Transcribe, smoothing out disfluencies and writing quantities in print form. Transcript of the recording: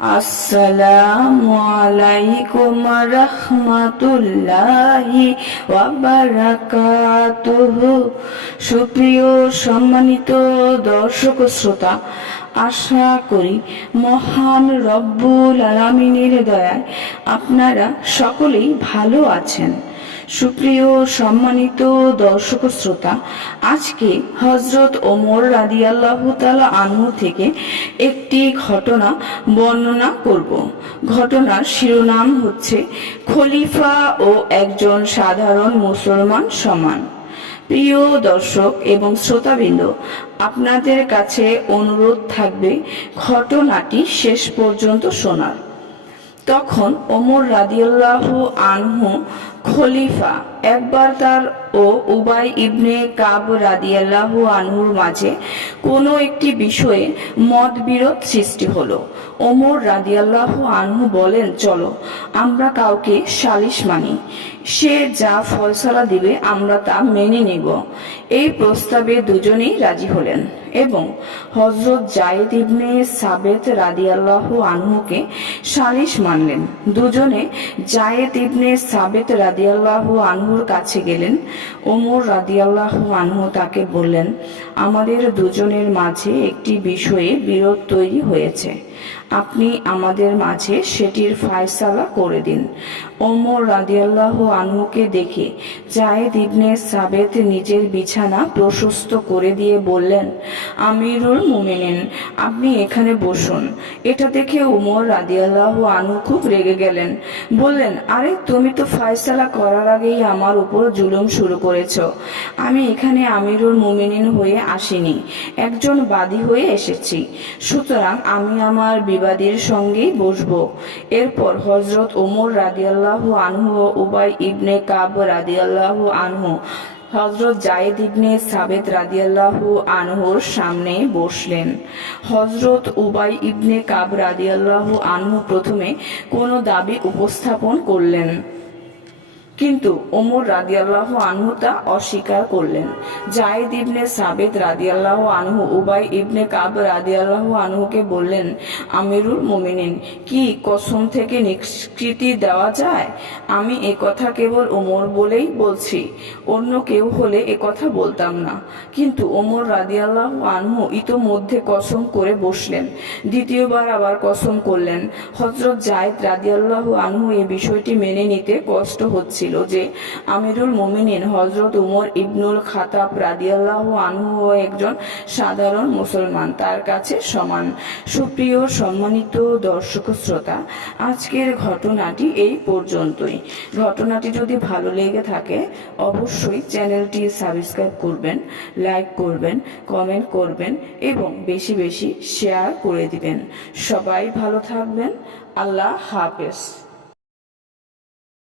আসসালামু আলাইকুম রহমাতুল্লাহি ওয়া বারাকাতুহু। সুপ্রিয় সম্মানিত দর্শক শ্রোতা, আশা করি মহান রব্বুল আলামিনের দয়ায় আপনারা সকলেই ভালো আছেন। সুপ্রিয় সম্মানিত দর্শক শ্রোতা, আজকে হযরত ওমর রাদিয়াল্লাহু তাআলা আনহু থেকে একটি ঘটনা বর্ণনা করব। ঘটনার শিরোনাম হচ্ছে খলিফা ও একজন সাধারণ মুসলমান সমান। প্রিয় দর্শক এবং শ্রোতাবৃন্দ, আপনাদের কাছে অনুরোধ থাকবে ঘটনাটি শেষ পর্যন্ত শোনার। তখন ওমর রাদিয়াল্লাহু আনহু খলিফা একবার তার ও উবাই ইবনে কাব রাদিয়াল্লাহু আনহুর মাঝে কোনো একটি বিষয়ে মতবিরোধ সৃষ্টি হলো। ওমর রাদিয়াল্লাহু আনহু বলেন, চলো আমরা কাউকে সালিশ মানি, সে যা ফয়সালা দিবে আমরা তা মেনে নেব। এই প্রস্তাবে দুজনেই রাজি হলেন এবং হযরত যায়েদ ইবনে সাবেত রাদিয়াল্লাহু আনহুকে সালিশ মানলেন। দুজনে যায়েদ ইবনে সাবেত রাদিয়াল্লাহু আনহুর কাছে গেলেন। ওমর রাদিয়াল্লাহু আনহু তাকে বললেন, আমাদের দুজনের মাঝে একটি বিষয়ে বিরোধ তৈরি হয়েছে, আপনি আমাদের মাঝে সেটির ফয়সালা করে দিন। ওমর রাদিয়াল্লাহু আনহুকে দেখে যায়েদ ইবনে সাবেত নিজের বিছানা প্রশস্ত করে দিয়ে বললেন, আমিরুল মুমিনিন, আপনি এখানে বসুন। এটা দেখে ওমর রাদিয়াল্লাহু আনহু খুব রেগে গেলেন। বললেন, আরে তুমি তো ফয়সালা করার আগেই আমার উপর জুলুম শুরু করেছো। আমি এখানে আমিরুল মুমিনিন হয়ে আসিনি, একজন বাদী হয়ে এসেছি, সুতরাং আমি আমার বিবাদীর সঙ্গেই বসবো। এরপর হযরত ওমর রাদিয়াল্লাহু আনহু ও উবাই ইবনে কাব রাদিয়াল্লাহু আনহু হযরত যায়েদ ইবনে সাবেত রাদিয়াল্লাহু আনহুর সামনে বসলেন। হযরত উবাই ইবনে কাব রাদিয়াল্লাহু আনহু প্রথমে কোনো দাবি উপস্থাপন করলেন, কিন্তু ওমর রাদিয়াল্লাহু আনহু তা অস্বীকার করলেন। যায়েদ ইবনে সাবেত রাদিয়াল্লাহু আনহু উবাই ইবনে কাব রাদিয়াল্লাহু আনহুকে বললেন, আমিরুল মুমিনিন, কি কসম থেকে নিষ্কৃতি দেওয়া যায়? আমি এ কথা কেবল ওমর বলেই বলছি, অন্য কেউ হলে এ কথা বলতাম না। কিন্তু ওমর রাদিয়াল্লাহু আনহু ইতোমধ্যে কসম করে বসলেন। দ্বিতীয়বার আবার কসম করলেন। হযরত যায়েদ রাদিয়াল্লাহু আনহু এই বিষয়টি মেনে নিতে কষ্ট হচ্ছিল যে আমিরুল মুমিনিন হযরত উমর ইবনুল খাত্তাব রাদিয়াল্লাহু আনহু একজন সাধারণ মুসলমান, তার কাছে সমান। সুপ্রিয় সম্মানিত দর্শক শ্রোতা, আজকের ঘটনাটি এই পর্যন্তই। ঘটনাটি যদি ভালো লেগে থাকে অবশ্যই চ্যানেলটি সাবস্ক্রাইব করবেন, লাইক করবেন, কমেন্ট করবেন এবং বেশি বেশি শেয়ার করে দিবেন। সবাই ভালো থাকবেন। আল্লাহ হাফেজ।